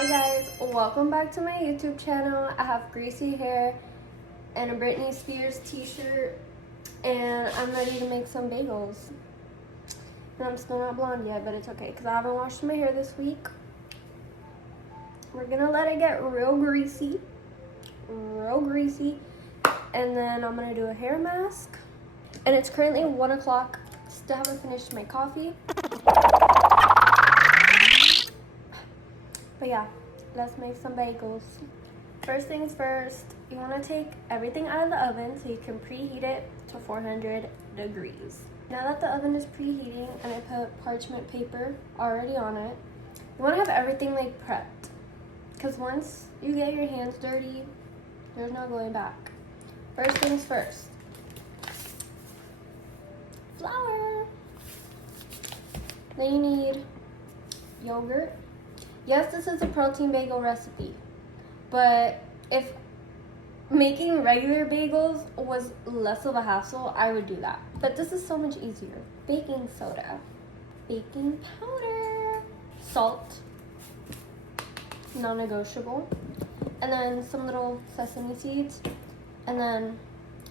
Hi guys, welcome back to my YouTube channel. I have greasy hair and a Britney Spears t-shirt, and I'm ready to make some bagels. And I'm still not blonde yet, but it's okay because I haven't washed my hair this week. We're gonna let it get real greasy, and then I'm gonna do a hair mask. And it's currently 1 o'clock. Still haven't finished my coffee. But yeah, let's make some bagels. First things first, you want to take everything out of the oven so you can preheat it to 400 degrees. Now that the oven is preheating and I put parchment paper already on it, you want to have everything like prepped. Because once you get your hands dirty, there's no going back. First things first. Flour. Then you need yogurt. Yes, this is a protein bagel recipe, but if making regular bagels was less of a hassle, I would do that. But this is so much easier. Baking soda, baking powder, salt, non-negotiable, and then some little sesame seeds, and then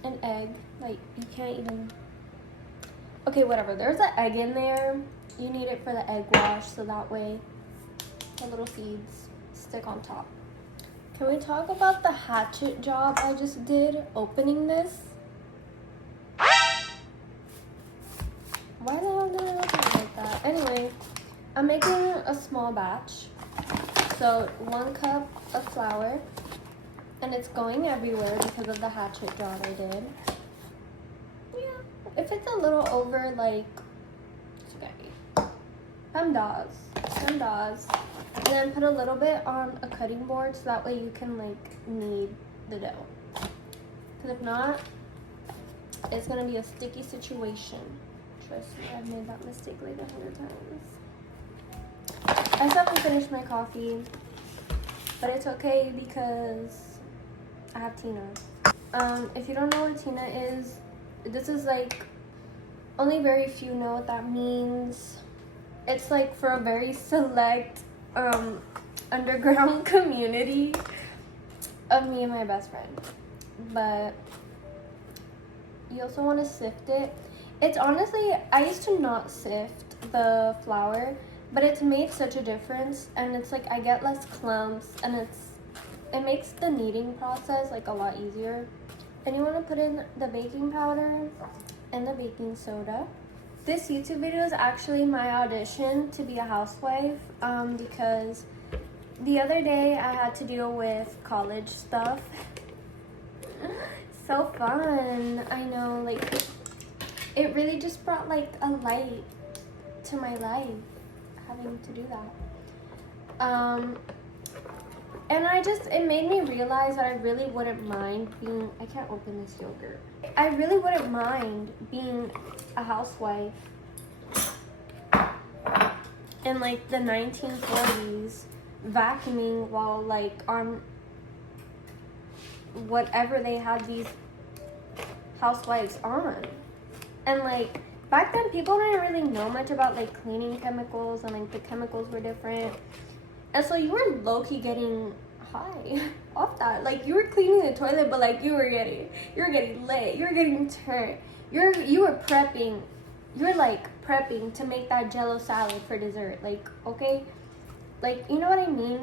an egg. Like, you can't even... Okay, whatever. There's an egg in there. You need it for the egg wash, so that way the little seeds stick on top. Can we talk about the hatchet job I just did opening this? Why the hell did I open it like that? Anyway, I'm making a small batch. So 1 cup of flour, and it's going everywhere because of the hatchet job I did. Yeah, if it's a little over, like, it's okay. PEMDAS. And then put a little bit on a cutting board so that way you can like knead the dough. Because if not, it's going to be a sticky situation. Trust me, I've made that mistake like 100 times. I still haven't finished my coffee, but it's okay because I have Tina. If you don't know what Tina is, this is like, only very few know what that means. It's like for a very select underground community of me and my best friend. But you also want to sift it. It's honestly, I used to not sift the flour, but it's made such a difference, and it's like I get less clumps, and it makes the kneading process like a lot easier. And you want to put in the baking powder and the baking soda. This YouTube video is actually my audition to be a housewife, because the other day I had to deal with college stuff. So fun. I know, like, it really just brought like a light to my life, having to do that. And it made me realize that I really wouldn't mind being, I can't open this yogurt. I really wouldn't mind being a housewife in like the 1940s, vacuuming while like on whatever they had these housewives on. And like back then people didn't really know much about like cleaning chemicals, and like the chemicals were different. And so you were low-key getting high off that. Like, you were cleaning the toilet, but like you were getting lit, you were getting turned. You were prepping. You're like prepping to make that Jello salad for dessert. Like, okay? Like, you know what I mean?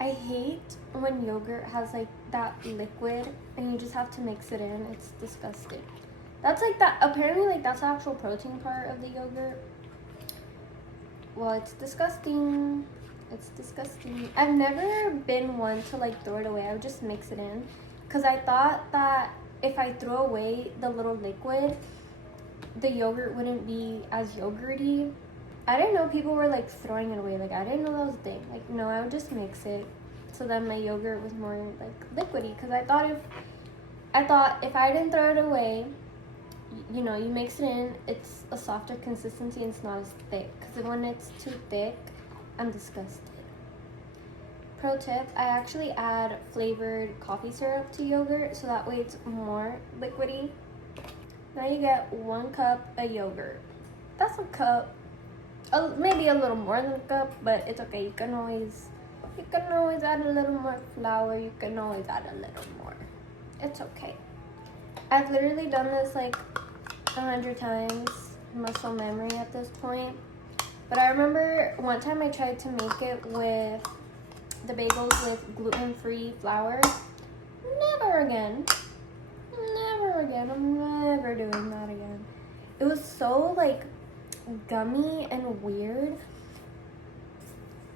I hate when yogurt has like that liquid and you just have to mix it in. It's disgusting. That's like that, apparently like that's the actual protein part of the yogurt. Well, it's disgusting. It's disgusting. I've never been one to like throw it away. I would just mix it in. Because I thought that if I throw away the little liquid, the yogurt wouldn't be as yogurty. I didn't know people were like throwing it away. Like, I didn't know that was a thing. Like, no, I would just mix it so then my yogurt was more like liquidy. Because I thought if I didn't throw it away, you know, you mix it in, it's a softer consistency and it's not as thick. Because when it's too thick, I'm disgusted. Pro tip, I actually add flavored coffee syrup to yogurt so that way it's more liquidy. Now you get 1 cup of yogurt. That's a cup. maybe a little more than a cup, but it's okay. You can always add a little more flour. You can always add a little more. It's okay. I've literally done this like 100 times, muscle memory at this point. But I remember one time I tried to make it with the bagels with gluten-free flour. Never again. Never again. I'm never doing that again. It was so like gummy and weird.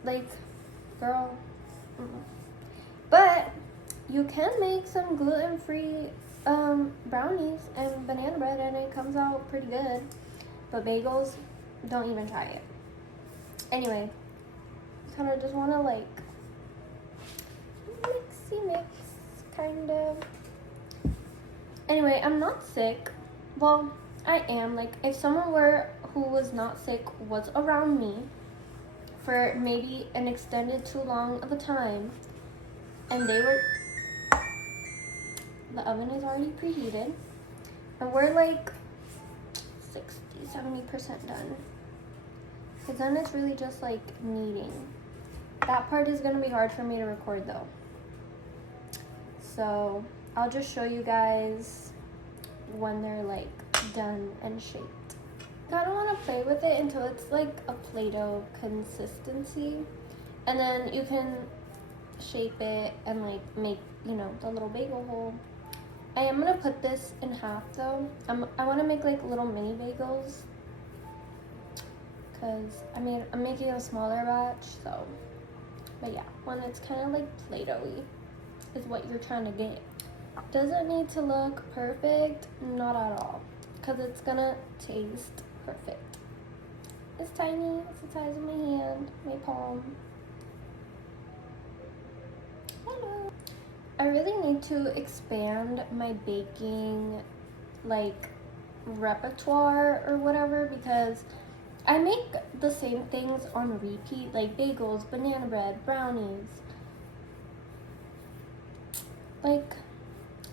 Like, girl. But you can make some gluten-free brownies and banana bread and it comes out pretty good. But bagels, don't even try it. Anyway, kind of just want to like mix kind of. Anyway, I'm not sick. Well, I am. Like, if someone who was not sick was around me for maybe an extended too long of a time, and the oven is already preheated, and we're like 60-70% done, because then it's really just like kneading. That part is gonna be hard for me to record though, so I'll just show you guys when they're like done and shaped. I don't want to play with it until it's like a Play-Doh consistency, and then you can shape it and like make, you know, the little bagel hole. I am gonna put this in half though. I want to make like little mini bagels, because I'm making a smaller batch, so. But yeah, when it's kind of like Play-Doh-y is what you're trying to get. Doesn't need to look perfect, not at all, because it's gonna taste perfect. It's tiny, it's the size of my hand, my palm. Hello. I really need to expand my baking like repertoire or whatever, because I make the same things on repeat, like bagels, banana bread, brownies. Like,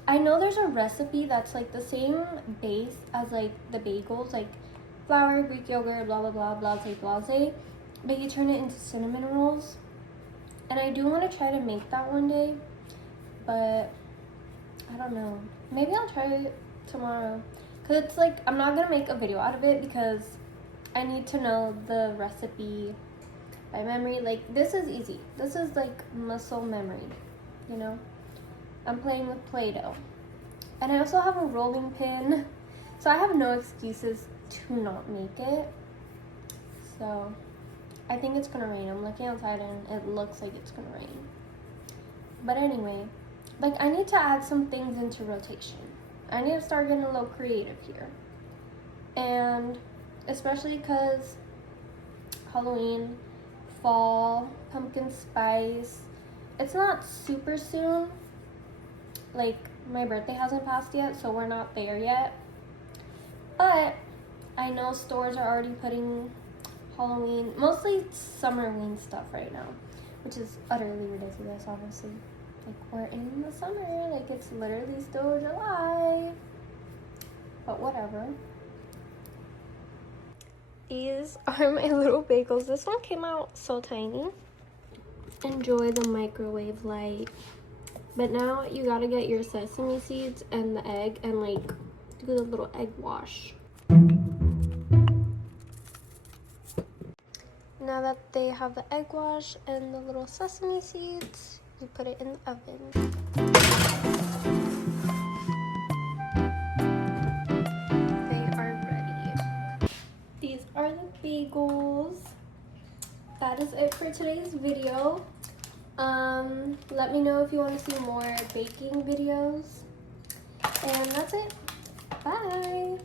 I know there's a recipe that's like the same base as like the bagels, like flour, Greek yogurt, blah blah blah, blase blase, but you turn it into cinnamon rolls. And I do want to try to make that one day, but I don't know. Maybe I'll try it tomorrow, because it's like, I'm not gonna make a video out of it because I need to know the recipe by memory. Like, this is easy. This is like muscle memory, you know? I'm playing with Play-Doh. And I also have a rolling pin, so I have no excuses to not make it. So I think it's gonna rain. I'm looking outside and it looks like it's gonna rain. But anyway, like, I need to add some things into rotation. I need to start getting a little creative here. And especially because Halloween, fall, pumpkin spice, it's not super soon. Like, my birthday hasn't passed yet, so we're not there yet. But I know stores are already putting Halloween, mostly Summerween stuff right now, which is utterly ridiculous, obviously. Like, we're in the summer, like, it's literally still July. But whatever. These are my little bagels. This one came out so tiny. Enjoy the microwave light. But now you gotta get your sesame seeds and the egg and like do the little egg wash. Now that they have the egg wash and the little sesame seeds, you put it in the oven. They are ready. These are the bagels. That is it for today's video. Let me know if you want to see more baking videos. And that's it. Bye.